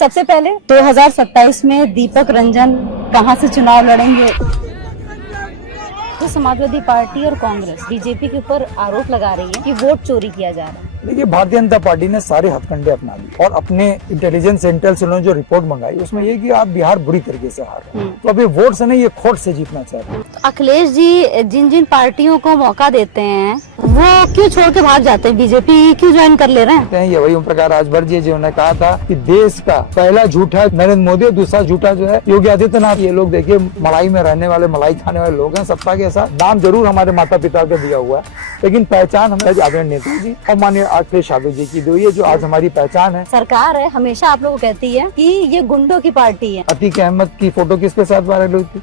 सबसे पहले 2027 में दीपक रंजन कहां से चुनाव लड़ेंगे? तो समाजवादी पार्टी और कांग्रेस बीजेपी के ऊपर आरोप लगा रही है कि वोट चोरी किया जा रहा है। देखिए, भारतीय जनता पार्टी ने सारे हथकंडे अपना लिए और अपने इंटेलिजेंस सेंटर से उन्होंने जो रिपोर्ट मंगाई उसमें ये कि आप बिहार बुरी तरीके से हार रहे हैं, तो अब ये वोट से नहीं, ये खोट से जीतना चाह रहे हैं। तो अखिलेश जी जिन जिन पार्टियों को मौका देते हैं वो क्यों छोड़ के भाग जाते हैं? बीजेपी क्यों ज्वाइन कर ले रहे हैं? ये वही ओम प्रकाश राजभर जी जिन्होंने कहा था कि देश का पहला झूठा नरेंद्र मोदी और दूसरा झूठा जो है योगी आदित्यनाथ। ये लोग देखिए मलाई में रहने वाले, मलाई खाने वाले लोग हैं। सत्ता के साथ नाम जरूर हमारे माता पिता को दिया हुआ है, लेकिन पहचान हमें आदरणीय नेताजी और माननीय अखिलेश यादव जी की दी है, जो आज हमारी पहचान है। सरकार है हमेशा आप लोगों को कहती है कि ये गुंडों की पार्टी है। अतीक अहमद की फोटो किसके साथ वायरल हुई थी?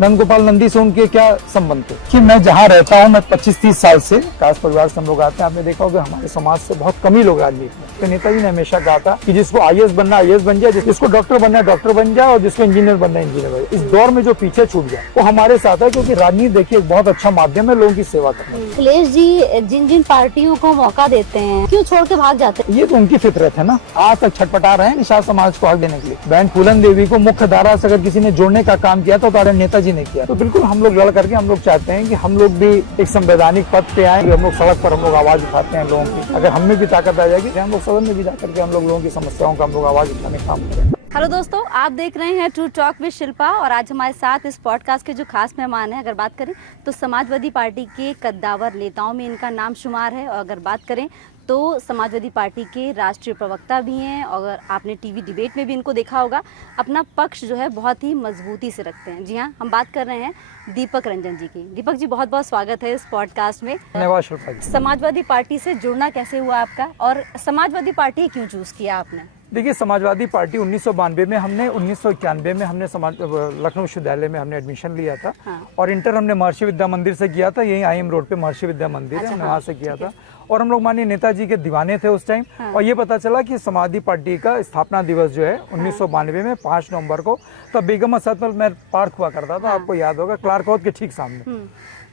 नंद गोपाल नंदी से उनके क्या संबंध थे? कि मैं जहाँ रहता हूँ, मैं 25-30 साल से कास्ट परिवार से हम लोग आते हैं। आपने देखा होगा हमारे समाज से बहुत कम ही लोग राजनीति में। तो नेताजी ने हमेशा कहा था कि जिसको आईएएस बनना आईएएस बन जाए, जिसको डॉक्टर बनना है डॉक्टर बन जाए और जिसको इंजीनियर बनना है इंजीनियर बन जाए। इस दौर में जो पीछे छूट जाए वो हमारे साथ है, क्योंकि राजनीति देखिए एक बहुत अच्छा माध्यम है लोगों की सेवा करने। अखिलेश जी जिन जिन पार्टियों को मौका देते हैं क्यों छोड़ के भाग जाते हैं? ये तो उनकी फितरत है ना। आज तक छटपटा रहे हैं निषाद समाज को हक देने के लिए। बहन फूलन देवी को मुख्य धारा से अगर किसी ने जोड़ने का काम किया तो आदरणीय नेताजी ने किया। तो बिल्कुल हम लोग लड़ करके हम लोग चाहते हैं कि हम लोग भी एक संवैधानिक पद पे आए। हम लोग सड़क पर हम लोग आवाज उठाते हैं लोगों की। अगर हम में भी ताकत आ जाएगी हम लोग सदन में भी जाकर के हम लोग लोगों की समस्याओं का हम लोग आवाज उठाने का काम करें। हेलो दोस्तों, आप देख रहे हैं ट्रू टॉक विद शिल्पा और आज हमारे साथ इस पॉडकास्ट के जो खास मेहमान हैं, अगर बात करें तो समाजवादी पार्टी के कद्दावर नेताओं में इनका नाम शुमार है। और अगर बात करें तो समाजवादी पार्टी के राष्ट्रीय प्रवक्ता भी हैं और अगर आपने टीवी डिबेट में भी इनको देखा होगा, अपना पक्ष जो है बहुत ही मजबूती से रखते हैं। जी हाँ, हम बात कर रहे हैं दीपक रंजन जी की। दीपक जी, बहुत बहुत स्वागत है इस पॉडकास्ट में। धन्यवाद शिल्पा जी। समाजवादी पार्टी से जुड़ना कैसे हुआ आपका और समाजवादी पार्टी क्यों चूज किया आपने? देखिए, समाजवादी पार्टी 1992 में हमने 1991 में हमने लखनऊ विश्वविद्यालय में हमने एडमिशन लिया था। हाँ। और इंटर हमने महर्षि विद्या मंदिर से किया था। यही IIM रोड पे महर्षि विद्या मंदिर है, हमने वहाँ से किया था। और हम लोग माननीय नेताजी के दीवाने थे उस टाइम। हाँ। और ये पता चला कि समाजवादी पार्टी का स्थापना दिवस जो है 1992 में 5 नवंबर को, तब बेगम असतमल में पार्क हुआ करता था। हाँ। आपको याद होगा, क्लार्क हाउस के ठीक सामने।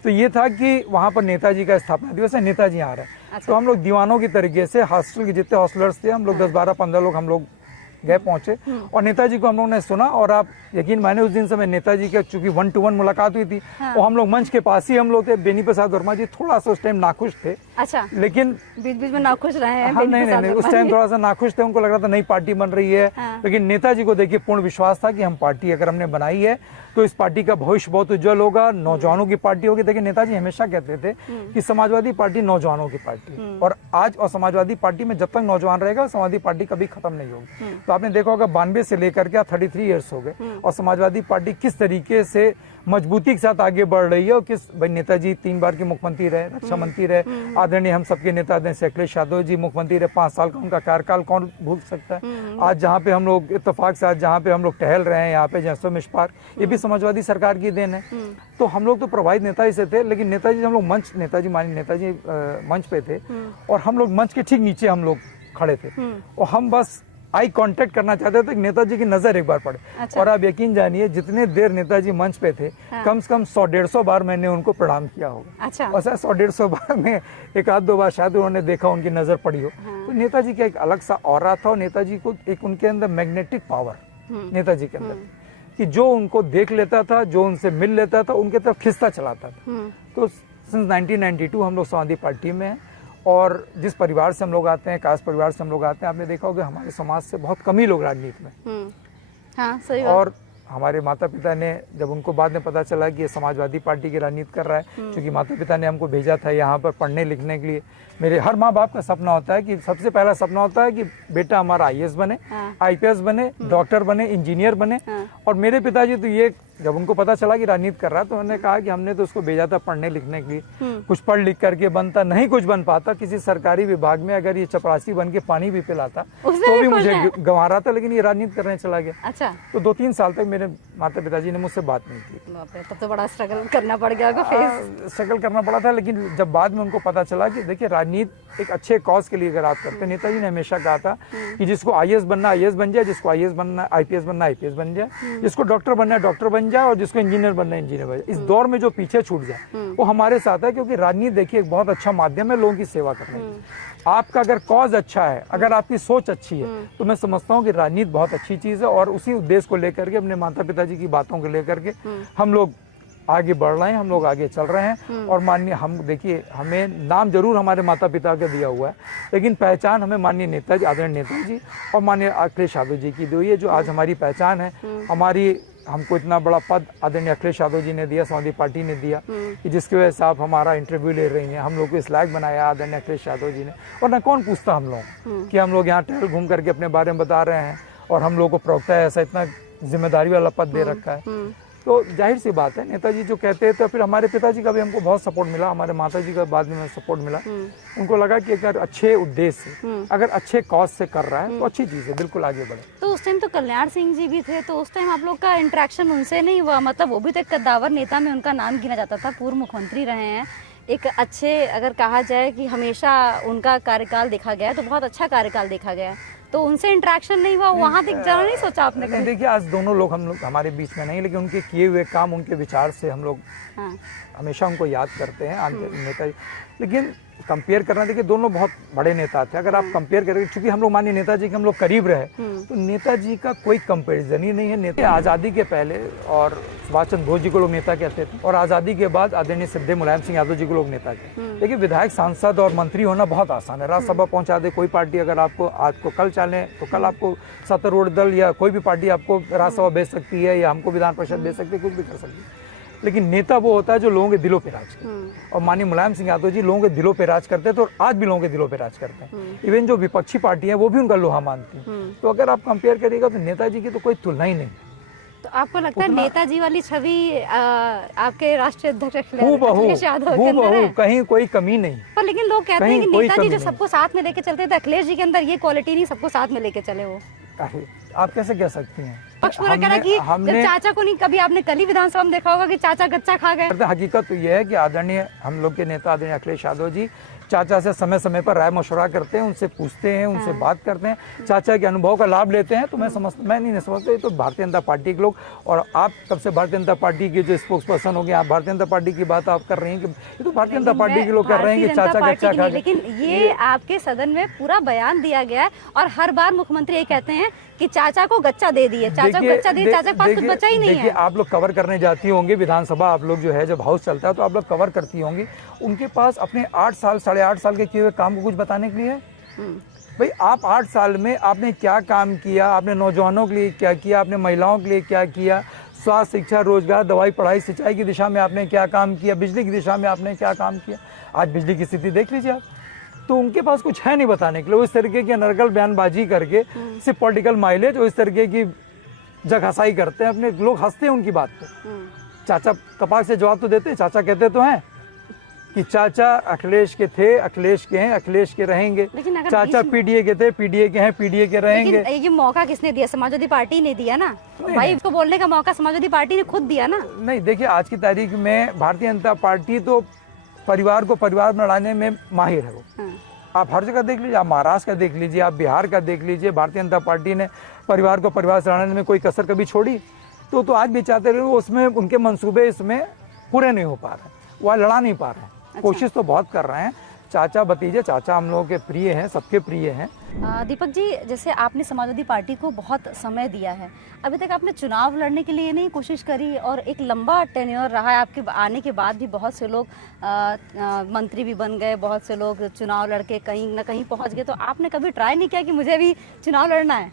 तो ये था कि वहाँ पर नेताजी का स्थापना दिवस है, नेताजी आ रहे हैं। अच्छा। तो हम लोग दीवानों की तरीके से हॉस्टल के जितने हॉस्टलर्स थे हम लोग 10-12-15 लोग हम लोग गए पहुंचे और नेताजी को हम लोगों ने सुना। और आप यकीन माने उस दिन से मैं नेताजी का चूंकि 1-to-1 मुलाकात हुई थी। हाँ। और हम लोग मंच के पास ही हम लोग थे। बेनी प्रसाद वर्मा जी थोड़ा सा उस टाइम नाखुश थे। अच्छा। लेकिन बीच बीच में नाखुश रहे हैं? हाँ, नहीं, उस टाइम थोड़ा सा नाखुश थे। उनको लग रहा था नई पार्टी बन रही है। हाँ। लेकिन नेताजी को देखिए पूर्ण विश्वास था कि हम पार्टी अगर हमने बनाई है तो इस पार्टी का भविष्य बहुत उज्जवल होगा, नौजवानों की पार्टी होगी। देखिए, नेताजी हमेशा कहते थे कि समाजवादी पार्टी नौजवानों की पार्टी है और आज और समाजवादी पार्टी में जब तक नौजवान रहेगा समाजवादी पार्टी कभी खत्म नहीं होगी। तो आपने देखा होगा 92 से लेकर के 33 ईयर्स हो गए और समाजवादी पार्टी किस तरीके से मजबूती के साथ आगे बढ़ रही है। और किस भाई नेताजी 3 बार के मुख्यमंत्री रहे, रक्षा मंत्री रहे, आदरणीय हम सबके नेता अखिलेश यादव जी मुख्यमंत्री रहे, 5 साल का उनका कार्यकाल कौन भूल सकता है। आज जहाँ पे हम लोग इत्तेफाक से आज जहाँ पे हम लोग टहल रहे हैं यहाँ पे जैसो पार्क, ये भी समाजवादी सरकार की देन है। तो हम लोग तो प्रभावित नेताजी से थे, लेकिन नेताजी हम लोग मंच नेताजी मंच पे थे और हम लोग मंच के ठीक नीचे हम लोग खड़े थे और हम बस आई कांटेक्ट करना चाहते थे कि नेताजी की नजर एक बार पड़े। अच्छा। और आप यकीन जानिए जितने देर नेताजी मंच पे थे, हाँ। कम से कम 100-150 बार मैंने उनको प्रणाम किया होगा। अच्छा। और 100-150 बार में 1-2 बार शायद उन्होंने देखा, उनकी नजर पड़ी हो। हाँ। तो नेताजी का एक अलग सा ऑरा था और नेताजी को एक उनके अंदर मैग्नेटिक पावर नेताजी के अंदर कि जो उनको देख लेता था, जो उनसे मिल लेता था, उनके तरफ खिंचता चलाता था। तो सिंस 1992 हम लोग समाजवादी पार्टी में हैं और जिस परिवार से हम लोग आते हैं, कास्ट परिवार से हम लोग आते हैं, आपने देखा होगा हमारे समाज से बहुत कम ही लोग राजनीति में। हाँ, सही बात। और हमारे माता पिता ने जब उनको बाद में पता चला कि ये समाजवादी पार्टी की राजनीति कर रहा है, क्योंकि माता पिता ने हमको भेजा था यहाँ पर पढ़ने लिखने के लिए। मेरे हर माँ बाप का सपना होता है कि सबसे पहला सपना होता है कि बेटा हमारा IAS बने, IPS बने, डॉक्टर बने, इंजीनियर बने। और मेरे पिताजी तो ये जब उनको पता चला कि राजनीति कर रहा है तो उन्होंने कहा कि हमने तो उसको भेजा था पढ़ने लिखने के लिए, कुछ पढ़ लिख करके बनता नहीं, कुछ बन पाता किसी सरकारी विभाग में, अगर ये चपरासी बन के पानी भी पिलाता तो भी मुझे गंवा रहा था, लेकिन ये राजनीति करने चला गया। अच्छा। तो 2-3 साल तक मेरे माता पिताजी ने मुझसे बात नहीं की। तब तो बड़ा स्ट्रगल करना पड़ गया। स्ट्रगल करना पड़ा था, लेकिन जब बाद में उनको पता चला कि देखिए राजनीति एक अच्छे कॉज के लिए अगर आप करते हैं, नेताजी ने हमेशा कहा था कि जिसको IAS बनना IAS बन जाए, जिसको IAS बनना IPS बनना IPS बन जाए, जिसको डॉक्टर बनना डॉक्टर बन जाए और जिसको इंजीनियर बनना इंजीनियर बन जाए। इस दौर में जो पीछे छूट जाए वो हमारे साथ है, क्योंकि राजनीति देखिए एक बहुत अच्छा माध्यम है लोगों की सेवा करने की। आपका अगर कॉज अच्छा है, अगर आपकी सोच अच्छी है, तो मैं समझता हूँ कि राजनीति बहुत अच्छी चीज़ है। और उसी उद्देश्य को लेकर के, अपने माता पिता जी की बातों को लेकर के हम लोग आगे बढ़ रहे हैं, हम लोग आगे चल रहे हैं। और माननीय, हम देखिए, हमें नाम जरूर हमारे माता पिता का दिया हुआ है, लेकिन पहचान हमें माननीय नेताजी, आदरणीय नेताजी और माननीय अखिलेश यादव जी की दी हुई है, जो आज हमारी पहचान है। हमारी, हमको इतना बड़ा पद आदरणीय अखिलेश यादव जी ने दिया, समाजवादी पार्टी ने दिया, कि जिसकी वजह से आप हमारा इंटरव्यू ले रही हैं। हम लोग को इस लायक बनाया आदरणीय अखिलेश यादव जी ने। और ना कौन पूछता हम लोग कि हम लोग यहाँ टहल घूम करके अपने बारे में बता रहे हैं और हम लोग को प्रवक्ता है ऐसा इतना जिम्मेदारी वाला पद दे रखा है। तो जाहिर सी बात है, नेताजी जो कहते हैं, तो फिर हमारे पिताजी का भी हमको बहुत सपोर्ट मिला, हमारे माताजी का बाद में सपोर्ट मिला। उनको लगा कि अगर अच्छे उद्देश्य से, अगर अच्छे कॉज से कर रहा है तो अच्छी चीज़ है, बिल्कुल आगे बढ़े। तो उस टाइम तो कल्याण सिंह जी भी थे, तो उस टाइम आप लोग का इंटरेक्शन उनसे नहीं हुआ? मतलब वो भी तो एक कद्दावर नेता में उनका नाम गिना जाता था, पूर्व मुख्यमंत्री रहे हैं, एक अच्छे, अगर कहा जाए कि हमेशा उनका कार्यकाल देखा गया है तो बहुत अच्छा कार्यकाल देखा गया है, तो उनसे इंटरेक्शन नहीं हुआ? वहाँ तक जाना नहीं सोचा आपने? नहीं, देखिए, आज दोनों लोग, हम लोग हमारे बीच में नहीं, लेकिन उनके किए हुए काम, उनके विचार से हम लोग हमेशा उनको याद करते हैं नेता। लेकिन कंपेयर करना, देखिए, दोनों बहुत बड़े नेता थे। अगर आप कंपेयर करेंगे, चूंकि हम लोग माननीय नेताजी के हम लोग करीब रहे, तो नेताजी का कोई कंपेरिजन ही नहीं है। नेता आज़ादी के पहले और सुभाष चंद्र बोस जी को लोग नेता कहते थे, और आज़ादी के बाद आदरणीय श्रद्धेय मुलायम सिंह यादव जी को लोग नेता कहते। देखिए, विधायक, सांसद और मंत्री होना बहुत आसान है। राज्यसभा पहुंचा दे कोई पार्टी, अगर आपको आज को कल चाले तो कल आपको सत्तारूढ़ दल या कोई भी पार्टी आपको राज्यसभा भेज सकती है, या हमको विधान परिषद भेज सकती है, कुछ भी कर सकती है। लेकिन नेता वो होता है जो लोगों के दिलों पे राज करता है। और माननीय मुलायम सिंह यादव जी लोगों के दिलों पे राज करते थे, तो आज भी लोगों के दिलों पे राज करते हैं। इवन जो विपक्षी पार्टी है वो भी उनका लोहा मानती है। तो अगर आप कंपेयर करिएगा तो नेताजी की तो कोई तुलना ही नहीं। तो आपको लगता है नेताजी वाली छवि आपके राष्ट्रीय अध्यक्ष अखिलेश यादव के अंदर है? कहीं कोई कमी नहीं। पर लेकिन लोग कहते हैं कि नेताजी जो सबको साथ में लेके चलते थे, अखिलेश जी के अंदर ये क्वालिटी नहीं, सबको साथ में लेके चले वो। आप कैसे कह सकती हैं? पक्ष पूरा कह रहा कि जब चाचा को नहीं, कभी आपने कल ही विधानसभा में देखा होगा कि चाचा गच्चा खा गए। हकीकत तो यह है कि आदरणीय, हम लोग के नेता आदरणीय अखिलेश यादव जी चाचा से समय समय पर राय मशवरा करते हैं, उनसे पूछते हैं, उनसे बात करते हैं, चाचा के अनुभव का लाभ लेते हैं। तो मैं नहीं समझता, ये तो भारतीय जनता पार्टी के लोग, और आप कब से भारतीय जनता पार्टी के जो स्पोक्स पर्सन हो गए, आप भारतीय जनता पार्टी की बात आप कर रही हैं कि ये तो भारतीय जनता पार्टी के लोग कर रहे हैं कि चाचा गच्चा खा गए। लेकिन ये आपके सदन में पूरा बयान दिया गया है, और हर बार मुख्यमंत्री यही कहते हैं कि चाचा को गच्चा दे दिए, चाचा को गच्चा दिए, चाचा के पास कुछ बचा ही नहीं है। देखिए, आप लोग कवर करने जाती होंगी विधानसभा, आप लोग जो है जब हाउस चलता है तो आप लोग कवर करती होंगी, उनके पास अपने 8 साल 8.5 साल के किए हुए काम को कुछ बताने के लिए है? भाई, आप 8 साल में आपने क्या काम किया, आपने नौजवानों के लिए क्या किया, आपने महिलाओं के लिए क्या किया, स्वास्थ्य, शिक्षा, रोजगार, दवाई, पढ़ाई, सिंचाई की दिशा में आपने क्या काम किया, बिजली की दिशा में आपने क्या काम किया? आज बिजली की स्थिति देख लीजिए आप। तो उनके पास कुछ है नहीं बताने के लिए। वो इस तरीके की अनर्गल बयानबाजी करके सिर्फ पॉलिटिकल माइलेज और इस तरीके की जगहसाई करते हैं, अपने लोग हंसते हैं उनकी बात पे। चाचा कपाक से जवाब तो देते हैं, चाचा कहते तो हैं कि चाचा अखिलेश के थे, अखिलेश के हैं, अखिलेश के रहेंगे। चाचा पीडीए के थे, पीडीए के हैं, पीडीए के रहेंगे। ये मौका किसने दिया? समाजवादी पार्टी ने दिया ना भाई, इसको बोलने का मौका समाजवादी पार्टी ने खुद दिया ना। नहीं, देखिए, आज की तारीख में भारतीय जनता पार्टी तो परिवार को परिवार में लड़ाने में माहिर है वो। आप हर जगह देख लीजिए, आप महाराष्ट्र का देख लीजिए, आप बिहार का देख लीजिए, भारतीय जनता पार्टी ने परिवार को परिवार से लड़ाने में कोई कसर कभी छोड़ी? तो आज भी चाहते रहे, उसमें उनके मंसूबे इसमें पूरे नहीं हो पा रहे, वह लड़ा नहीं पा रहे हैं। अच्छा। कोशिश तो बहुत कर रहे हैं। चाचा भतीजे, चाचा हम लोगों के प्रिय हैं, सबके प्रिय हैं। दीपक जी, जैसे आपने समाजवादी पार्टी को बहुत समय दिया है, अभी तक आपने चुनाव लड़ने के लिए नहीं कोशिश करी, और एक लंबा टेन्योर रहा है आपके आने के बाद भी, बहुत से लोग मंत्री भी बन गए, बहुत से लोग चुनाव लड़के कहीं ना कहीं पहुंच गए, तो आपने कभी ट्राई नहीं किया कि मुझे भी चुनाव लड़ना है?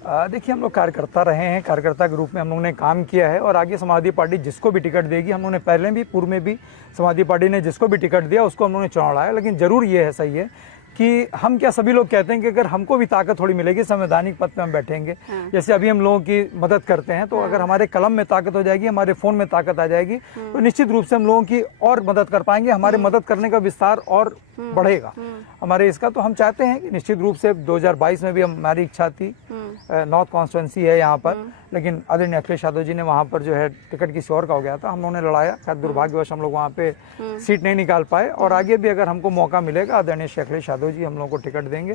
देखिए, हम लोग कार्यकर्ता रहे हैं, कार्यकर्ता के रूप में हम लोगों ने काम किया है, और आगे समाजवादी पार्टी जिसको भी टिकट देगी, हम लोगों ने पहले भी पूर्व में भी समाजवादी पार्टी ने जिसको भी टिकट दिया उसको हम लोगों ने चुनाव लड़ाया। लेकिन जरूर ये है, सही है कि हम क्या, सभी लोग कहते हैं कि अगर हमको भी ताकत थोड़ी मिलेगी, संवैधानिक पद पे हम बैठेंगे। जैसे अभी हम लोगों की मदद करते हैं, तो अगर हमारे कलम में ताकत हो जाएगी, हमारे फोन में ताकत आ जाएगी, तो निश्चित रूप से हम लोगों की और मदद कर पाएंगे, हमारे मदद करने का विस्तार और बढ़ेगा हमारे इसका। तो हम चाहते हैं कि निश्चित रूप से 2022 में भी हमारी इच्छा थी, नॉर्थ कॉन्स्टिट्यूंसी है यहाँ पर, लेकिन आदरणीय अखिलेश यादव जी ने वहाँ पर जो है टिकट किसी और का हो गया था, हम लोगों ने लड़ाया, खैर दुर्भाग्यवश हम लोग वहाँ पे सीट नहीं निकाल पाए। और आगे भी अगर हमको मौका मिलेगा, आदरणीय अखिलेश यादव जी हम लोगों को टिकट देंगे,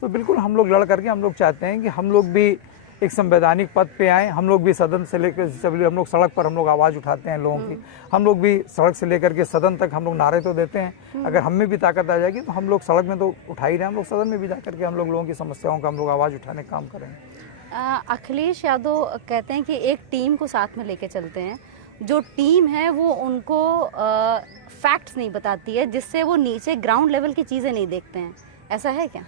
तो बिल्कुल हम लोग लड़ करके, हम लोग चाहते हैं कि हम लोग भी एक संवैधानिक पद पे आए। हम लोग भी सदन से लेकर हम लोग सड़क पर हम लोग आवाज़ उठाते हैं लोगों की, हम लोग भी सड़क से लेकर के सदन तक हम लोग नारे तो देते हैं। अगर हम में भी ताकत आ जाएगी तो हम लोग सड़क में तो उठा ही रहे हैं, हम लोग सदन में भी जा करके हम लोग लोगों की समस्याओं का हम लोग आवाज़ उठाने का काम करेंगे। अखिलेश यादव कहते हैं कि एक टीम को साथ में लेके चलते हैं, जो टीम है वो उनको फैक्ट्स नहीं बताती है, जिससे वो नीचे ग्राउंड लेवल की चीज़ें नहीं देखते हैं। ऐसा है क्या?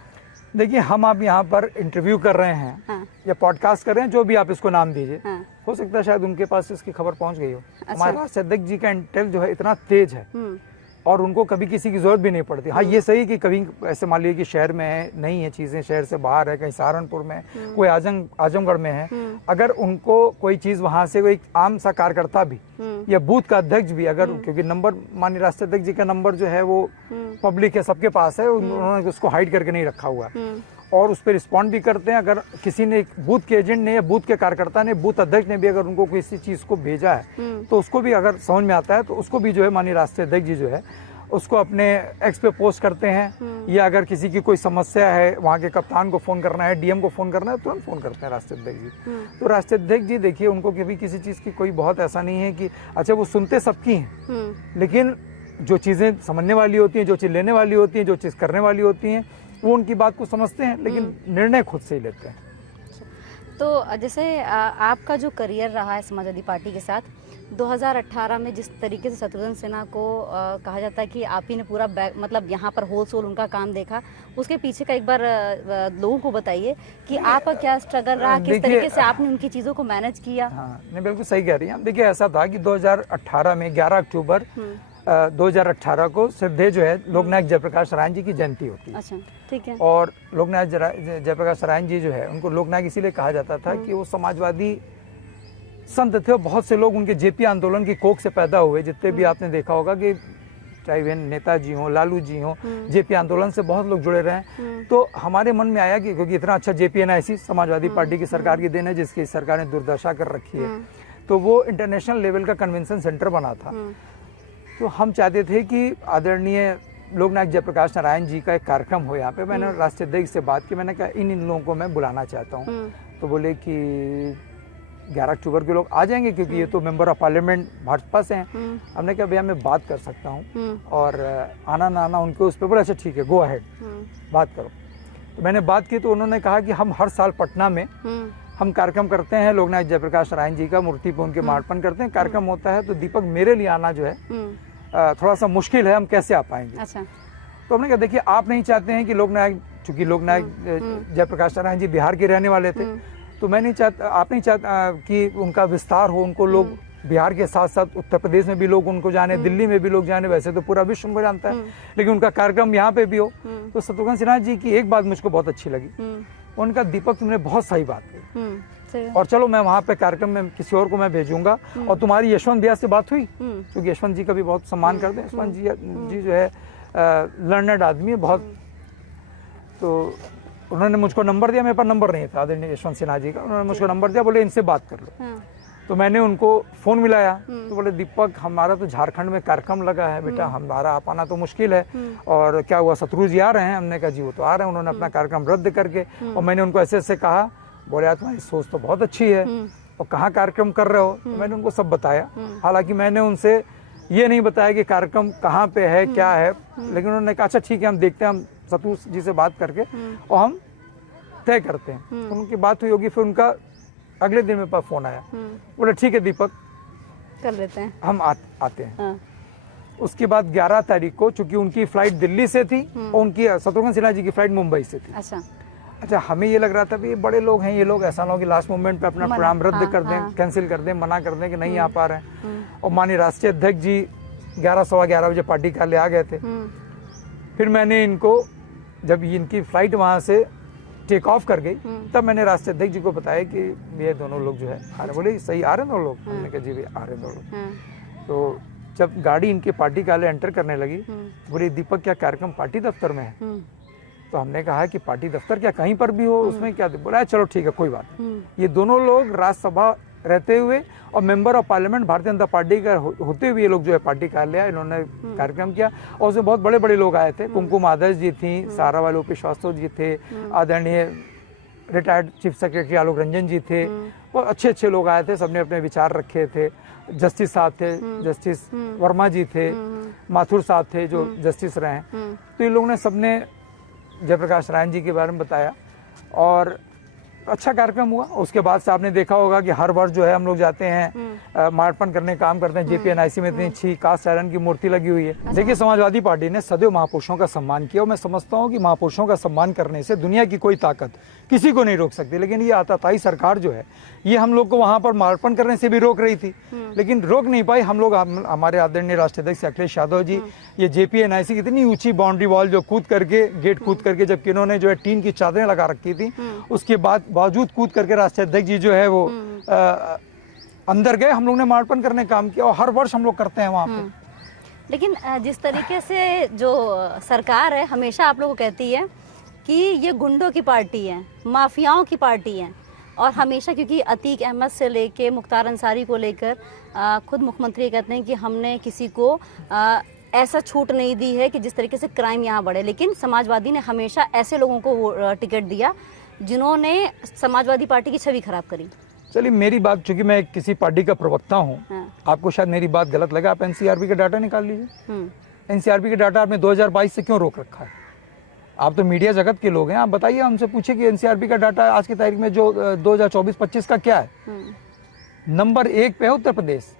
देखिए, हम आप यहाँ पर इंटरव्यू कर रहे हैं, हाँ। या पॉडकास्ट कर रहे हैं, जो भी आप इसको नाम दीजिए, हाँ। हो सकता है शायद उनके पास इसकी खबर पहुँच गई हो। अच्छा। हमारे राष्ट्रीय अध्यक्ष जी का इंटेल जो है इतना तेज है और उनको कभी किसी की जरूरत भी नहीं पड़ती। हाँ, ये सही कि कभी ऐसे मान लीजिए कि शहर में है, नहीं है चीज़ें, शहर से बाहर है, कहीं सहारनपुर में, कोई आजमगढ़ में है, अगर उनको कोई चीज़ वहाँ से कोई आम सा कार्यकर्ता भी या बूथ का अध्यक्ष भी अगर, क्योंकि नंबर माननीय राष्ट्रीय अध्यक्ष जी का नंबर जो है वो पब्लिक है, सबके पास है, उन्होंने उसको हाइड करके नहीं रखा हुआ और उस पर रिस्पॉन्ड भी करते हैं। अगर किसी ने, बूथ के एजेंट ने या बूथ के कार्यकर्ता ने, बूथ अध्यक्ष ने भी अगर उनको किसी चीज़ को भेजा है तो उसको भी अगर समझ में आता है तो उसको भी जो है माननीय राष्ट्रीय अध्यक्ष जी जो है उसको अपने एक्स पे पोस्ट करते हैं। या अगर किसी की कोई समस्या है, वहाँ के कप्तान को फ़ोन करना है, डीएम को फ़ोन करना है, तुरंत फ़ोन करते हैं राष्ट्रीय अध्यक्ष जी। तो राष्ट्रीय अध्यक्ष जी देखिए, उनको कभी किसी चीज़ की कोई बहुत ऐसा नहीं है कि अच्छा, वो सुनते सबकी हैं, लेकिन जो चीज़ें समझने वाली होती हैं, जो चीज़ लेने वाली होती हैं, जो चीज़ करने वाली होती हैं, वो उनकी बात को समझते हैं, लेकिन निर्णय खुद से ही लेते हैं। तो जैसे आपका जो करियर रहा है समाजवादी पार्टी के साथ, 2018 में जिस तरीके से शत्रुघ्न सिन्हा को कहा जाता है कि आप ही ने पूरा मतलब यहाँ पर होल सोल उनका काम देखा, उसके पीछे का एक बार लोगों को बताइए कि आपका क्या स्ट्रगल रहा, किस तरीके से आपने उनकी चीज़ों को मैनेज किया। हाँ, नहीं, बिल्कुल सही कह रही हैं। देखिए, ऐसा था कि 2018 में 11 अक्टूबर 2018 को श्रद्धेय जो है लोकनायक जयप्रकाश नारायण जी की जयंती होती है। अच्छा, ठीक है। और लोकनायक जयप्रकाश नारायण जी जो है उनको लोकनायक इसीलिए कहा जाता था कि वो समाजवादी संत थे और बहुत से लोग उनके जेपी आंदोलन की कोख से पैदा हुए। जितने भी आपने देखा होगा कि चाहे वे नेताजी हों, लालू जी हों, जेपी आंदोलन से बहुत लोग जुड़े रहे। तो हमारे मन में आया कि क्योंकि इतना अच्छा जेपी एनआईसी समाजवादी पार्टी की सरकार की देन है, जिसकी सरकार ने दुर्दशा कर रखी है, तो वो इंटरनेशनल लेवल का कन्वेंशन सेंटर बना था। तो हम चाहते थे कि आदरणीय लोकनायक जयप्रकाश नारायण जी का एक कार्यक्रम हो यहाँ पे। मैंने राष्ट्रीय अध्यक्ष से बात की, मैंने कहा इन लोगों को मैं बुलाना चाहता हूँ। तो बोले कि 11 अक्टूबर के लोग आ जाएंगे क्योंकि ये तो मेंबर ऑफ पार्लियामेंट भाजपा से हैं। हमने कहा भैया मैं बात कर सकता हूँ और आना ना आना उनको उस पर बोला अच्छा ठीक है, गो अहेड, बात करो। तो मैंने बात की तो उन्होंने कहा कि हम हर साल पटना में हम कार्यक्रम करते हैं, लोकनायक जयप्रकाश नारायण जी का मूर्ति पर उनके मार्पण करते हैं, कार्यक्रम होता है। तो दीपक, मेरे लिए आना जो है थोड़ा सा मुश्किल है, हम कैसे आ पाएंगे। अच्छा। तो हमने कहा देखिए, आप नहीं चाहते हैं कि लोकनायक, चूंकि लोकनायक जयप्रकाश नारायण जी बिहार के रहने वाले थे, तो मैं नहीं चाहता, आप नहीं चाहता कि उनका विस्तार हो, उनको लोग बिहार के साथ साथ उत्तर प्रदेश में भी लोग उनको जाने, दिल्ली में भी लोग जाने, वैसे तो पूरा विश्व उनको जानता है, लेकिन उनका कार्यक्रम यहाँ पे भी हो। तो शत्रुघ्न सिन्हा जी की एक बात मुझको बहुत अच्छी लगी, उनका दीपक तुमने बहुत सही बात की और चलो मैं वहाँ पे कार्यक्रम में किसी और को मैं भेजूंगा। और तुम्हारी यशवंत भैया से बात हुई, क्योंकि यशवंत जी का भी बहुत सम्मान करते हैं, यशवंत जी जो है लर्नर्ड आदमी है बहुत। तो उन्होंने मुझको नंबर दिया, मेरे पास नंबर नहीं था आदरणीय यशवंत सिन्हा जी का, उन्होंने मुझको नंबर दिया, बोले इनसे बात कर लो। तो मैंने उनको फ़ोन मिलाया, तो बोले दीपक हमारा तो झारखंड में कार्यक्रम लगा है बेटा, हमारा आ पाना तो मुश्किल है, और क्या हुआ शत्रु जी आ रहे हैं? हमने कहा जी वो तो आ रहे हैं, उन्होंने अपना कार्यक्रम रद्द करके। और मैंने उनको ऐसे ऐसे कहा, बोले यार तुम्हारी सोच तो बहुत अच्छी है और कहाँ कार्यक्रम कर रहे हो। तो मैंने उनको सब बताया, हालांकि मैंने उनसे ये नहीं बताया कि कार्यक्रम कहाँ पे है क्या है, लेकिन उन्होंने कहा अच्छा ठीक है हम देखते हैं, हम शत्रु जी से बात करके और हम तय करते हैं। तो उनकी बात हुई होगी, फिर उनका अगले दिन मेरे पास फोन आया, बोले ठीक है दीपक कर लेते हैं, हम आते हैं। उसके बाद 11 तारीख को, चूंकि उनकी फ्लाइट दिल्ली से थी और उनकी शत्रुघ्न सिन्हा जी की फ्लाइट मुंबई से थी। अच्छा, हमें ये लग रहा था भी ये बड़े लोग हैं, ये लोग ऐसा ना हो कि लास्ट मोमेंट पे अपना प्रोग्राम रद्द कर दें, कैंसिल कर दें, मना कर दें कि नहीं आ पा रहे हैं। और माननीय राष्ट्रीय अध्यक्ष जी 11 सवा 11 बजे पार्टी कार्यालय आ गए थे। फिर मैंने इनको, जब इनकी फ्लाइट वहाँ से टेक ऑफ कर गई, तब मैंने राष्ट्रीय अध्यक्ष जी को बताया कि ये दोनों लोग जो है आ रहे। बोले सही आ रहे हैं दोनों लोग? हमने कहा जी भैया आ रहे हैं दोनों लोग। तो जब गाड़ी इनके पार्टी कार्यालय एंटर करने लगी, बोले दीपक क्या कार्यक्रम पार्टी दफ्तर में है? तो हमने कहा कि पार्टी दफ्तर क्या कहीं पर भी हो, उसमें क्या? बोला चलो ठीक है कोई बात नहीं। ये दोनों लोग राज्यसभा रहते हुए और member of parliament Bharatiya Janata party का होते हुए ये लोग जो है पार्टी कार्यालय आए, इन्होंने कार्यक्रम किया। और उसमें बहुत बड़े बड़े लोग आए थे, कुमकुम आदर्श जी थी, सारा वाले ओपी श्रीवास्तव जी थे, आदरणीय retired chief secretary Alok Ranjan जी थे, बहुत अच्छे अच्छे लोग आए थे, सबने अपने विचार रखे थे। जस्टिस साहब थे, जस्टिस वर्मा जी थे, माथुर साहब थे जो जस्टिस रहे हैं। तो इन लोगों ने सबने जयप्रकाश नारायण जी के बारे में बताया और अच्छा कार्यक्रम हुआ। उसके बाद से आपने देखा होगा कि हर वर्ष जो है हम लोग जाते हैं मार्पण करने का काम करते हैं। जेपीएनआईसी में इतनी अच्छी कास्ट आयरन की मूर्ति लगी हुई है। देखिए, समाजवादी पार्टी ने सदैव महापुरुषों का सम्मान किया और मैं समझता हूँ कि महापुरुषों का सम्मान करने से दुनिया की कोई ताकत किसी को नहीं रोक सकती। लेकिन ये आताताई सरकार जो है ये हम लोग को वहां पर मार्पण करने से भी रोक रही थी, लेकिन रोक नहीं पाई। हम लोग हमारे आदरणीय राष्ट्रीय अध्यक्ष अखिलेश यादव जी ये जेपीएनआईसी की इतनी ऊंची बाउंड्री वॉल जो कूद करके गेट कूद करके, जबकि इन्होंने जो है टीन की चादरें लगा रखी थी, उसके बावजूद कूद करके राष्ट्रीय अध्यक्ष जी जो है वो अंदर गए। हम लोग ने मार्पण करने का काम किया और हर वर्ष हम लोग करते हैं वहाँ पे। लेकिन जिस तरीके से जो सरकार है हमेशा आप लोगों को कहती है कि ये गुंडों की पार्टी है, माफियाओं की पार्टी है, और हमेशा क्योंकि अतीक अहमद से लेके मुख्तार अंसारी को लेकर खुद मुख्यमंत्री कहते हैं कि हमने किसी को ऐसा छूट नहीं दी है कि जिस तरीके से क्राइम यहाँ बढ़े। लेकिन समाजवादी ने हमेशा ऐसे लोगों को टिकट दिया जिन्होंने समाजवादी पार्टी की छवि खराब करी। चलिए, मेरी बात, चूंकि मैं किसी पार्टी का प्रवक्ता हूँ, आपको शायद मेरी बात गलत लगा, आप एनसीआरबी का डाटा निकाल लीजिए। एनसीआरबी का डाटा आपने 2022 से क्यों रोक रखा है? आप तो मीडिया जगत के लोग हैं, आप बताइए, हमसे पूछिए कि एनसीआरबी का डाटा आज की तारीख में जो 2024-25 का क्या है। नंबर 1 पे है उत्तर प्रदेश।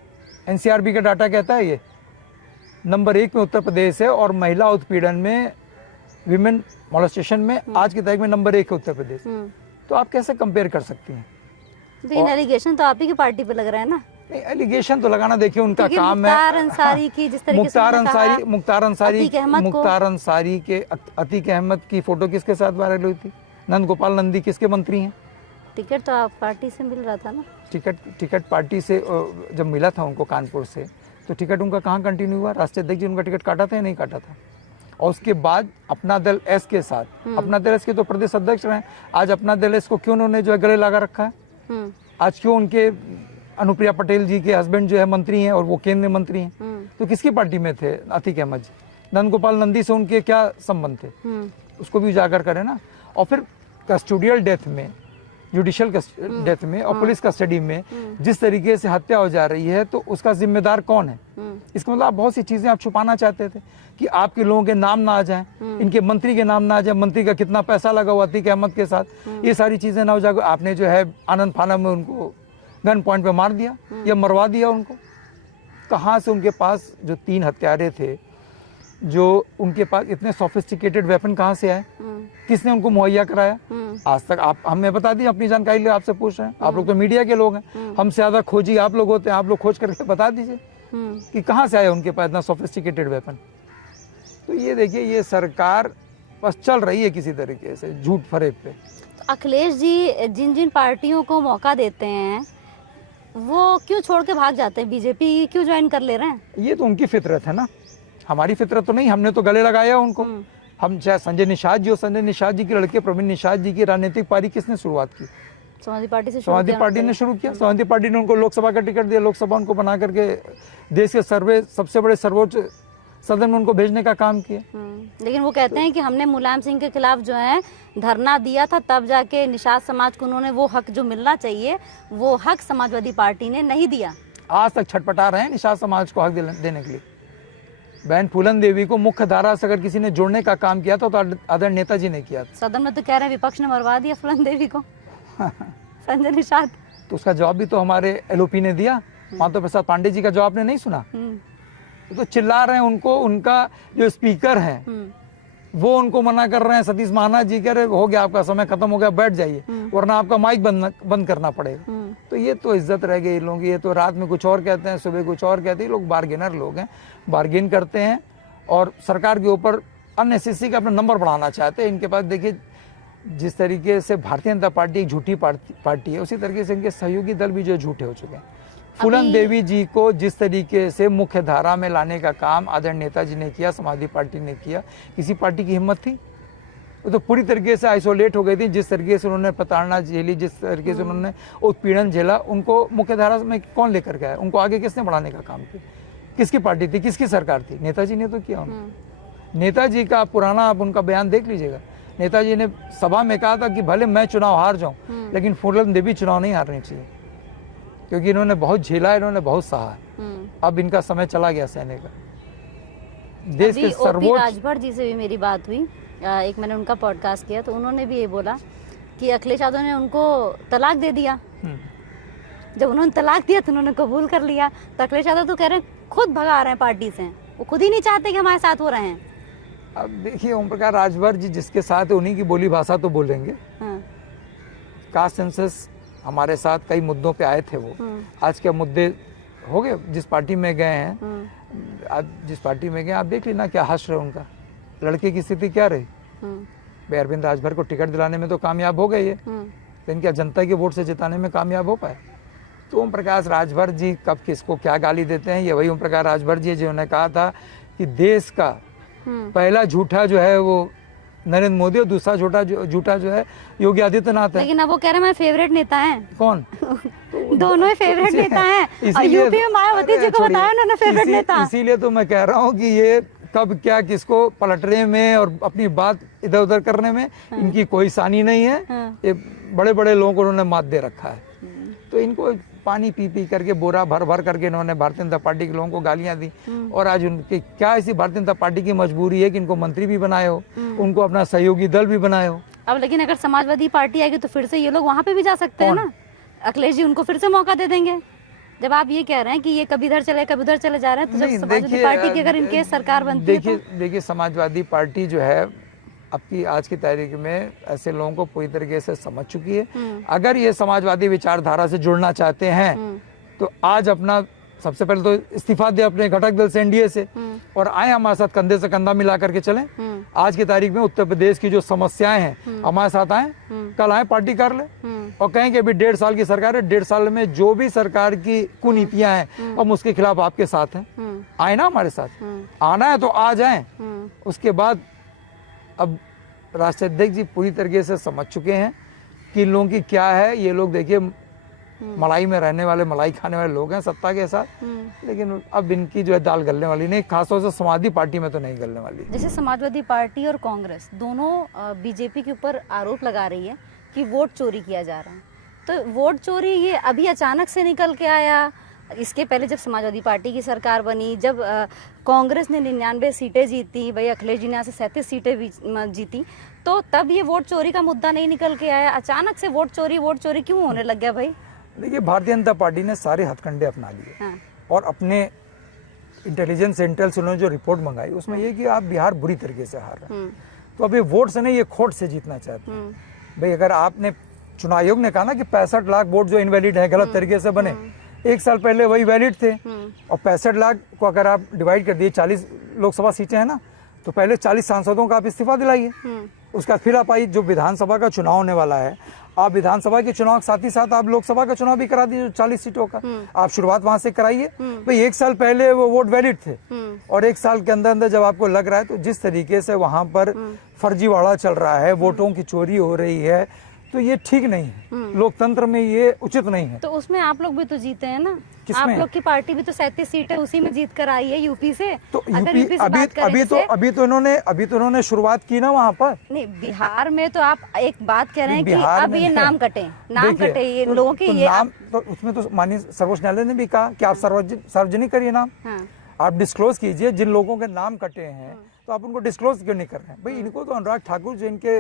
एनसीआरबी का डाटा कहता है ये नंबर 1 पे उत्तर प्रदेश है, और महिला उत्पीड़न में, विमेन मोलेस्टेशन में आज की तारीख में नंबर 1 है उत्तर प्रदेश। तो आप कैसे कंपेयर कर सकती हैं? तो इन एलिगेशन तो आप ही की पार्टी पे लग रहा है ना? नहीं, एलिगेशन तो लगाना देखिए उनका काम है। मुख्तार अंसारी की जिस तरीके से मुख्तार अंसारी के अतीक अहमद की फोटो किसके साथ वायरल हुई थी? नंद गोपाल नंदी किसके मंत्री हैं? टिकट तो आप पार्टी से मिल रहा था ना? टिकट पार्टी से जब मिला था उनको कानपुर से, तो टिकट उनका कहाँ कंटिन्यू हुआ? राष्ट्रीय अध्यक्ष जी उनका टिकट काटा था या नहीं काटा था? और उसके बाद अपना दल एस के साथ, अपना दल एस के तो प्रदेश अध्यक्ष रहे, आज अपना दल एस को क्यों उन्होंने जो है गले लगा रखा है? आज क्यों उनके अनुप्रिया पटेल जी के हस्बैंड जो है मंत्री हैं और वो केंद्रीय मंत्री हैं? तो किसकी पार्टी में थे अतीक अहमद जी? नंद गोपाल नंदी से उनके क्या संबंध थे? उसको भी उजागर करें ना। और फिर कस्टोडियल डेथ में, जुडिशियल डेथ में और पुलिस कस्टडी में जिस तरीके से हत्या हो जा रही है, तो उसका जिम्मेदार कौन है? इसका मतलब आप बहुत सी चीजें आप छुपाना चाहते थे कि आपके लोगों के नाम ना आ जाएं, इनके मंत्री के नाम ना आ जाए, मंत्री का कितना पैसा लगा हुआ अतीक अहमद के साथ, ये सारी चीजें ना उजागर। आपने जो है आनंद फाना में उनको गन पॉइंट पे मार दिया या मरवा दिया उनको। कहाँ से उनके पास जो 3 हत्यारे थे, जो उनके पास इतने सोफिस्टिकेटेड वेपन कहाँ से आए? किसने उनको मुहैया कराया? आज तक आप हमें बता दी, अपनी जानकारी लिए आपसे पूछ रहे हैं। आप लोग तो मीडिया के लोग हैं, हमसे ज्यादा खोजी आप लोग होते हैं, आप लोग खोज करके बता दीजिए कि कहाँ से आया उनके पास इतना सोफिस्टिकेटेड वेपन। तो ये देखिए, ये सरकार बस चल रही है किसी तरीके से झूठ फरेब पे। तो अखिलेश जी जिन जिन पार्टियों को मौका देते हैं वो क्यों छोड़ के भाग जाते हैं? बीजेपी क्यों ज्वाइन कर ले रहे हैं? ये तो उनकी फितरत है ना, हमारी फितरत तो नहीं। हमने तो गले लगाया उनको। हम चाहे संजय निषाद जी, और संजय निषाद जी के लड़के प्रवीण निषाद जी की राजनीतिक पारी किसने शुरुआत की? समाजवादी पार्टी से। समाजवादी पार्टी ने शुरू किया। समाजवादी पार्टी ने उनको लोकसभा का टिकट दिया, लोकसभा उनको बना करके देश के सबसे बड़े सर्वोच्च सदन में उनको भेजने का काम किया। लेकिन वो कहते हैं कि हमने मुलायम सिंह के खिलाफ जो है धरना दिया था, तब जाके निषाद समाज को उन्होंने वो हक जो मिलना चाहिए वो हक समाजवादी पार्टी ने नहीं दिया। आज तक छटपटा रहे हैं निषाद समाज को हक देने के लिए। बहन फूलन देवी को मुख्य धारा से अगर किसी ने जोड़ने का काम किया था तो आदरणीय नेताजी ने किया था। सदन में तो कह रहे हैं विपक्ष ने मरवा दिया फूलन देवी को संजय निषाद। तो उसका जवाब भी तो हमारे एलओपी ने दिया। माधव प्रसाद पांडे जी का जवाब ने नहीं सुना। तो चिल्ला रहे हैं उनको, उनका जो स्पीकर है वो उनको मना कर रहे हैं। सतीश महाना जी कह रहे हो गया, आपका समय खत्म हो गया, बैठ जाइए, वरना आपका माइक बंद करना पड़ेगा। तो ये तो इज्जत रह गई लोगों की। ये तो रात में कुछ और कहते हैं, सुबह कुछ और कहते हैं। लोग बार्गेनर लोग हैं, बार्गेन करते हैं और सरकार के ऊपर अननेसेसरी का अपना नंबर बढ़ाना चाहते हैं। इनके पास देखिए, जिस तरीके से भारतीय जनता पार्टी एक झूठी पार्टी है, उसी तरीके से इनके सहयोगी दल भी जो झूठे हो चुके हैं। फूलन देवी जी को जिस तरीके से मुख्य धारा में लाने का काम आदरणीय नेताजी ने किया, समाजवादी पार्टी ने किया, किसी पार्टी की हिम्मत थी? वो तो पूरी तरीके से आइसोलेट हो गई थी। जिस तरीके से उन्होंने प्रताड़ना झेली, जिस तरीके से उन्होंने उत्पीड़न झेला, उनको मुख्य धारा में कौन लेकर गया? उनको आगे किसने बढ़ाने का काम किया? किसकी पार्टी थी, किसकी सरकार थी? नेताजी ने तो किया। नेताजी का पुराना आप उनका बयान देख लीजिएगा। नेताजी ने सभा में कहा था कि भले मैं चुनाव हार जाऊं लेकिन फूलन देवी चुनाव नहीं हारनी चाहिए, क्योंकि इन्होंने बहुत झेला, इन्होंने बहुत सहा। अब इनका समय चला गया सहने का। देश के सर्वोच्च राजभर जी से भी मेरी बात हुई, एक मैंने उनका पॉडकास्ट किया तो उन्होंने भी ये बोला कि अखिलेश यादव ने उनको तलाक दे दिया। जब उन्होंने तलाक दिया तो उन्होंने कबूल कर लिया। तो अखिलेश यादव तो कह रहे हैं खुद भगा रहे हैं पार्टी से, वो खुद ही नहीं चाहते कि हमारे साथ हो रहे हैं। अब देखिए ओम प्रकाश राजभर जी जिसके साथ है उन्हीं की बोली भाषा तो बोलेंगे। कास्ट सेंसस हमारे साथ कई मुद्दों पे आए थे, वो आज के मुद्दे हो गए। जिस पार्टी में गए हैं, आप जिस पार्टी में गए आप देख लेना क्या हश्र है उनका, लड़के की स्थिति क्या रही। भाई अरविंद राजभर को टिकट दिलाने में तो कामयाब हो गए ये, तो इनका जनता के वोट से जिताने में कामयाब हो पाए। तो ओम प्रकाश राजभर जी कब किसको क्या गाली देते हैं, ये वही ओम प्रकाश राजभर जी जिन्होंने कहा था कि देश का पहला झूठा जो है वो नरेंद्र मोदी और दूसरा झूठा जो है योगी आदित्यनाथ है। लेकिन अब वो कह रहे हैं फेवरेट नेता हैं। कौन? दोनों ही फेवरेट नेता हैं। और यूपी में मायावती जी को बताया उन्होंने फेवरेट नेता। इसीलिए तो मैं कह रहा हूँ कि ये कब क्या किसको पलटने में और अपनी बात इधर उधर करने में इनकी कोई सानी नहीं है। ये बड़े बड़े लोगों को उन्होंने मात दे रखा है, तो इनको पानी पी पी करके बोरा भर भर करके इन्होंने भारतीय जनता पार्टी के लोगों को गालियां दी। और आज उनके क्या ऐसी भारतीय जनता पार्टी की मजबूरी है कि इनको मंत्री भी बनाए हो, उनको अपना सहयोगी दल भी बनाए हो। अब लेकिन अगर समाजवादी पार्टी आएगी तो फिर से ये लोग वहाँ पे भी जा सकते हैं ना। अखिलेश जी उनको फिर से मौका दे देंगे। जब आप ये कह रहे हैं कि ये कभी इधर चले कभी उधर चले जा रहे हैं, तो जब समाजवादी पार्टी की अगर इनके सरकार बनती है देखिए समाजवादी पार्टी जो है आपकी आज की तारीख में ऐसे लोगों को पूरी तरीके से समझ चुकी है। अगर ये समाजवादी विचारधारा से जुड़ना चाहते हैं तो आज अपना सबसे पहले तो इस्तीफा दे अपने घटक दल से, एनडीए से, और आए हमारे साथ कंधे से कंधा मिला करके चलें। आज की तारीख में उत्तर प्रदेश की जो समस्याएं हैं हमारे साथ आए, कल आए पार्टी कर ले और कहें कि अभी 1.5 साल की सरकार है, 1.5 साल में जो भी सरकार की कुनीतियां हैं हम उसके खिलाफ आपके साथ हैं। आए ना हमारे साथ, आना है तो आ जाए। उसके बाद अब राष्ट्रीय अध्यक्ष जी पूरी तरीके से समझ चुके हैं कि इन लोगों की क्या है। ये लोग देखिए मलाई में रहने वाले, मलाई खाने वाले लोग हैं सत्ता के साथ, लेकिन अब इनकी जो है दाल गलने वाली नहीं, खासतौर से समाजवादी पार्टी में तो नहीं गलने वाली। जैसे समाजवादी पार्टी और कांग्रेस दोनों बीजेपी के ऊपर आरोप लगा रही है कि वोट चोरी किया जा रहा है, तो वोट चोरी ये अभी अचानक से निकल के आया? इसके पहले जब समाजवादी पार्टी की सरकार बनी, जब कांग्रेस ने 99 सीटें जीती, भाई अखिलेश जी ने यहाँ से 37 सीटें जीती, तो तब ये वोट चोरी का मुद्दा नहीं निकल के आया। अचानक से वोट चोरी क्यों होने लग गया भाई? देखिए भारतीय जनता पार्टी ने सारे हथकंडे अपना लिए और अपने इंटेलिजेंस सेंटर से उन्होंने जो रिपोर्ट मंगाई उसमें ये कि आप बिहार बुरी तरीके से हार रहे हैं, तो अब ये वोट से नहीं ये खोट से जीतना चाहते हैं। भाई अगर आपने चुनाव आयोग ने कहा ना कि 65 लाख वोट जो इनवैलिड है, गलत तरीके से बने, 1 साल पहले वही वैलिड थे, और 65 लाख को अगर आप डिवाइड कर दिए, 40 लोकसभा सीटें हैं ना, तो पहले 40 सांसदों का आप इस्तीफा दिलाइए। उसका फिर आप आई जो विधानसभा का चुनाव होने वाला है, आप विधानसभा के चुनाव के साथ ही साथ आप लोकसभा का चुनाव भी करा दीजिए 40 सीटों का। आप शुरुआत वहां से कराइए। भाई 1 साल पहले वो वोट वैलिड थे और 1 साल के अंदर अंदर जब आपको लग रहा है, तो जिस तरीके से वहां पर फर्जीवाड़ा चल रहा है, वोटों की चोरी हो रही है, तो ये ठीक नहीं है, लोकतंत्र में ये उचित नहीं है। तो उसमें आप लोग भी तो जीते हैं ना, आप लोग की पार्टी भी तो 37 सीटें उसी में जीत कर आई है यूपी से। तो यूपी अभी तो इन्होंने शुरुआत की ना वहाँ पर। नहीं, बिहार में तो आप एक बात कह रहे हैं कि अब ये नाम कटे ये लोगों के, ये नाम तो उसमें तो माननीय सर्वोच्च न्यायालय ने भी कहा कि आप सार्वजनिक करिए नाम, आप डिस्क्लोज कीजिए। जिन लोगों के नाम कटे हैं तो आप उनको डिस्क्लोज क्यों नहीं कर रहे हैं? भाई इनको तो अनुराग ठाकुर जो इनके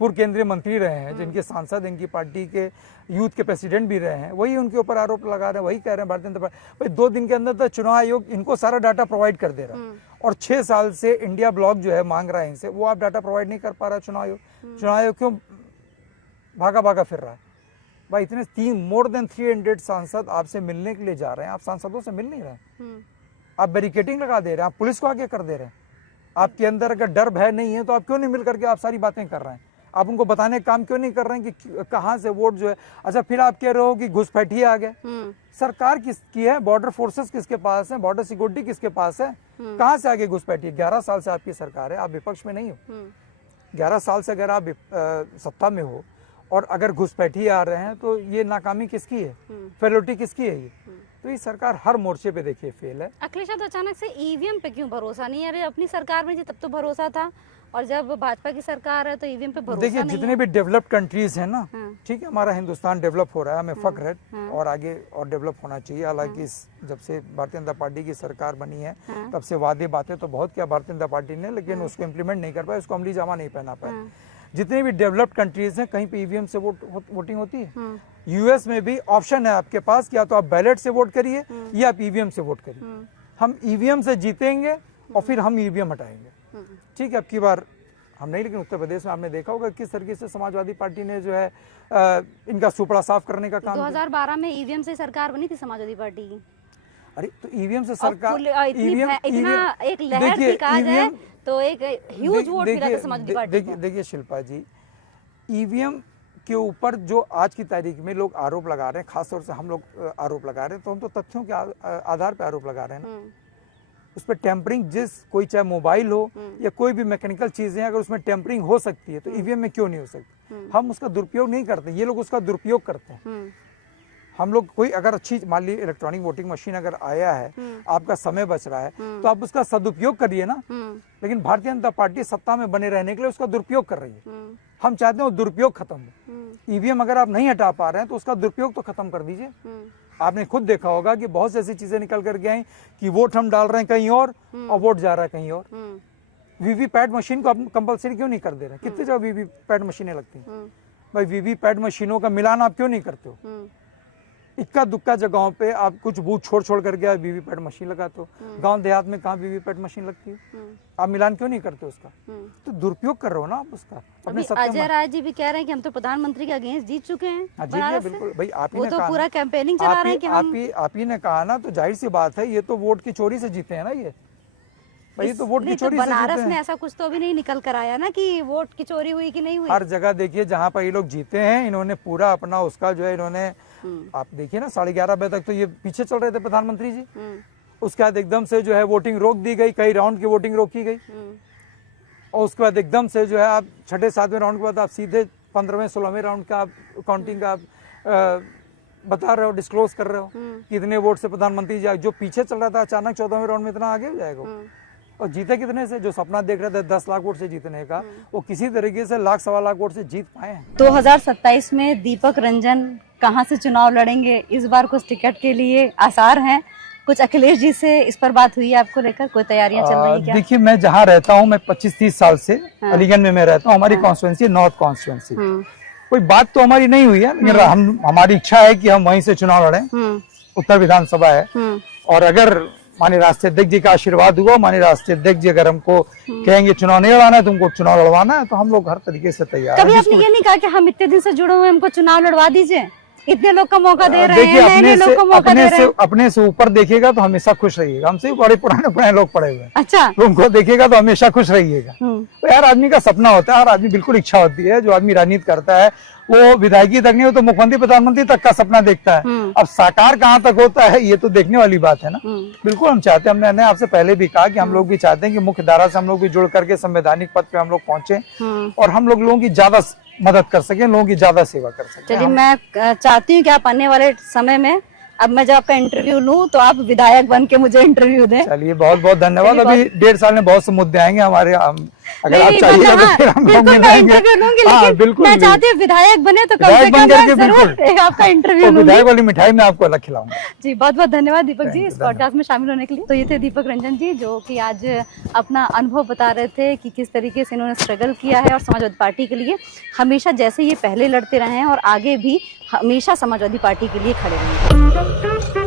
पूर्व केंद्रीय मंत्री रहे हैं, जिनके सांसद इनकी पार्टी के यूथ के प्रेसिडेंट भी रहे हैं, वही उनके ऊपर आरोप लगा रहे हैं, वही कह रहे हैं भारतीय जनता पार्टी। भाई 2 दिन के अंदर तो चुनाव आयोग इनको सारा डाटा प्रोवाइड कर दे रहा है, और 6 साल से इंडिया ब्लॉक जो है मांग रहा है इनसे, वो आप डाटा प्रोवाइड नहीं कर पा रहा चुनाव आयोग। चुनाव आयोग क्यों भागा फिर रहा है? भाई इतने मोर देन 300 सांसद आपसे मिलने के लिए जा रहे हैं, आप सांसदों से मिल नहीं रहे, आप बैरिकेडिंग लगा दे रहे हैं, आप पुलिस को आगे कर दे रहे हैं। आपके अंदर अगर डर भय नहीं है तो आप क्यों नहीं मिल करके आप सारी बातें कर रहे हैं? आप उनको बताने का काम क्यों नहीं कर रहे हैं कि कहाँ से वोट जो है? अच्छा, फिर आप कह रहे हो कि घुसपैठिए आ गए। सरकार किसकी है? बॉर्डर फोर्सेस किसके पास है? बॉर्डर सिक्योरिटी किसके पास है? कहाँ से आगे घुसपैठिए? 11 साल से आपकी सरकार है, आप विपक्ष में नहीं हो। 11 साल से अगर आप सत्ता में हो और अगर घुसपैठिए आ रहे हैं तो ये नाकामी किसकी है? फेलोटी किसकी है ये? तो ये सरकार हर मोर्चे पे देखिए फेल है। अखिलेश यादव अचानक से ईवीएम पे क्यों भरोसा नहीं है? अरे अपनी सरकार में जी तब तो भरोसा था, और जब भाजपा की सरकार है तो ईवीएम पे भरोसा देखिए नहीं जितने भी डेवलप्ड कंट्रीज हैं ना, हाँ। ठीक है, हमारा हिंदुस्तान डेवलप हो रहा है, हमें फख्र है हाँ। और आगे और डेवलप होना चाहिए। हालांकि जब से भारतीय जनता पार्टी की सरकार बनी है हाँ। तब से वादे बातें तो बहुत किया भारतीय जनता पार्टी ने, लेकिन उसको इम्प्लीमेंट नहीं कर पाए, उसको अमली जामा नहीं पहना पाए। हाँ। जितने भी डेवलप्ड कंट्रीज हैं कहीं पे ईवीएम से वोटिंग होती है। हाँ। यूएस में भी ऑप्शन है आपके पास कि या तो आप बैलेट से वोट करिए या आप ईवीएम से वोट करिए। हाँ। हम ईवीएम से जीतेंगे और फिर हम ईवीएम हटाएंगे। ठीक है, अब की बार हम नहीं, लेकिन उत्तर प्रदेश में आपने देखा होगा किस तरीके से समाजवादी पार्टी ने जो है इनका सुपड़ा साफ करने का काम किया। 2012 में ईवीएम से सरकार बनी थी समाजवादी पार्टी की। अरे तो ईवीएम से सरकार इतना एक लहर थी कहा जाए तो एक ह्यूज वोट मिला था समाजवादी पार्टी को। देखिए शिल्पा जी, ईवीएम के ऊपर जो आज की तारीख में लोग आरोप लगा रहे हैं, खासतौर से हम लोग आरोप लगा रहे हैं, तो हम तो तथ्यों के आधार पर आरोप लगा रहे हैं ना। उस पर टेम्परिंग, जिस कोई चाहे मोबाइल हो या कोई भी मैकेनिकल चीजें, अगर उसमें टेम्परिंग हो सकती है तो ईवीएम में क्यों नहीं हो सकती? हम उसका दुरुपयोग नहीं करते, ये लोग उसका दुरुपयोग करते हैं। हम लोग कोई अगर अच्छी, मान ली इलेक्ट्रॉनिक वोटिंग मशीन अगर आया है, आपका समय बच रहा है तो आप उसका सदुपयोग करिए ना। लेकिन भारतीय जनता पार्टी सत्ता में बने रहने के लिए उसका दुरुपयोग कर रही है। हम चाहते हैं वो दुरुपयोग खत्म हो। ईवीएम अगर आप नहीं हटा पा रहे हैं तो उसका दुरुपयोग तो खत्म कर दीजिए। आपने खुद देखा होगा कि बहुत सी ऐसी चीजें निकल कर गई कि वोट हम डाल रहे हैं कहीं और वोट जा रहा है कहीं और। वीवीपैट मशीन को आप कंपलसरी क्यों नहीं कर दे रहे हैं? कितने जगह वीवीपैट मशीनें लगती हैं भाई, वीवीपैट मशीनों का मिलान आप क्यों नहीं करते हो? इक्का दुक्का जगहों पे आप कुछ बूथ छोड़ करके आप वीवीपैट मशीन लगाते हो। गांव देहात में कहाँ वीवीपैट मशीन लगती है? आप मिलान क्यों नहीं करते उसका? तो दुरुपयोग कर रहे हो ना आप उसका। अभी अजय राय जी भी कह रहे हैं कि हम तो प्रधानमंत्री के अगेंस्ट जीत चुके हैं बनारस से। बिल्कुल भाई, आप ही वो ने तो कहा, पूरा कैंपेनिंग चला रहे हैं कि आप ही ने कहा ना, तो जाहिर सी बात है ये तो वोट की चोरी से जीते हैं ना। ये भाई तो वोट की चोरी से जीते हैं। बनारस में ऐसा कुछ तो अभी नहीं निकल कर आया ना कि वोट की चोरी हुई कि नहीं हुई। हर जगह देखिए जहाँ पर ये लोग जीते हैं, इन्होंने पूरा अपना उसका जो है, इन्होंने आप देखिए ना 11:30 बजे तक तो ये पीछे चल रहे थे प्रधानमंत्री जी। उसके बाद एकदम से जो है वोटिंग रोक दी गई, कई राउंड की वोटिंग रोकी गई और उसके बाद एकदम से जो है आप 6ठे 7वें राउंड के बाद आप सीधे 15वें 16वें राउंड का काउंटिंग का बता रहे हो, डिस्क्लोज कर रहे हो कि इतने वोट से प्रधानमंत्री जी। जो पीछे चल रहा था अचानक 14वें राउंड में इतना आगे हो जाएगा। और जीते कितने से? जो सपना देख रहे थे 10 लाख वोट से जीतने का, वो किसी तरीके से लाख सवा लाख वोट से जीत पाए हैं। 2027 में दीपक रंजन कहां से चुनाव लड़ेंगे, इस बार कुछ टिकट के लिए आसार हैं? कुछ अखिलेश जी से इस पर बात हुई है आपको लेकर? कोई तैयारियां चल रही है क्या? देखिए मैं जहाँ रहता हूँ, मैं 25-30 साल से अलीगंज में मैं रहता हूँ। हमारी कॉन्स्टिट्यूंसी नॉर्थ कॉन्स्टिट्यूंसी, कोई बात तो हमारी नहीं हुई है, लेकिन हमारी इच्छा है कि हम वहीं से चुनाव लड़ें। उत्तर विधानसभा है और अगर माननीय राष्ट्रीय अध्यक्ष जी का आशीर्वाद हुआ, माननीय राष्ट्रीय अध्यक्ष जी अगर हमको कहेंगे चुनाव नहीं लड़वाना है, तुमको चुनाव लड़वाना है, तो हम लोग हर तरीके से तैयार हैं। कभी आपने ये नहीं कहा कि हम इतने दिन से जुड़े हुए हैं, हमको चुनाव लड़वा दीजिए? इतने लोग का मौका दे रहे हैं, अपने से ऊपर देखिएगा तो हमेशा खुश रहिएगा। हमसे बड़े पुराने लोग पड़े हुए हैं। अच्छा, उनको देखिएगा तो हमेशा खुश रहिएगा। तो यार आदमी का सपना होता है, हर आदमी बिल्कुल इच्छा होती है, जो आदमी राजनीति करता है वो विधायकी तक नहीं हो तो मुख्यमंत्री प्रधानमंत्री तक का सपना देखता है। अब साकार कहाँ तक होता है ये तो देखने वाली बात है ना। बिल्कुल हम चाहते हैं, हमने आपसे पहले भी कहा कि हम लोग भी चाहते हैं कि मुख्य धारा से हम लोग भी जुड़ करके संवैधानिक पद पे हम लोग पहुंचे और हम लोगों की ज्यादा मदद कर सके, लोगों की ज्यादा सेवा कर सके। चलिए, मैं चाहती हूँ कि आप आने वाले समय में, अब मैं जब आपका इंटरव्यू लूं तो आप विधायक बन के मुझे इंटरव्यू दें। चलिए बहुत बहुत धन्यवाद। अभी 1.5 साल में बहुत से मुद्दे आएंगे हमारे, अगर आप चाहिए तो फिर हम लोग इंटरव्यू लूंगी, लेकिन मैं चाहती हूँ विधायक बने तो कम से कम जरूर आपका इंटरव्यू लूंगी। विधायक वाली मिठाई में आपको अलग खिलाऊंगा। जी बहुत बहुत धन्यवाद दीपक जी इस पॉडकास्ट में शामिल होने के लिए। तो ये थे दीपक रंजन जी, जो कि आज अपना अनुभव बता रहे थे कि किस तरीके से इन्होंने स्ट्रगल किया है और समाजवादी पार्टी के लिए हमेशा जैसे ये पहले लड़ते रहे हैं और आगे भी हमेशा समाजवादी पार्टी के लिए खड़े रहेंगे।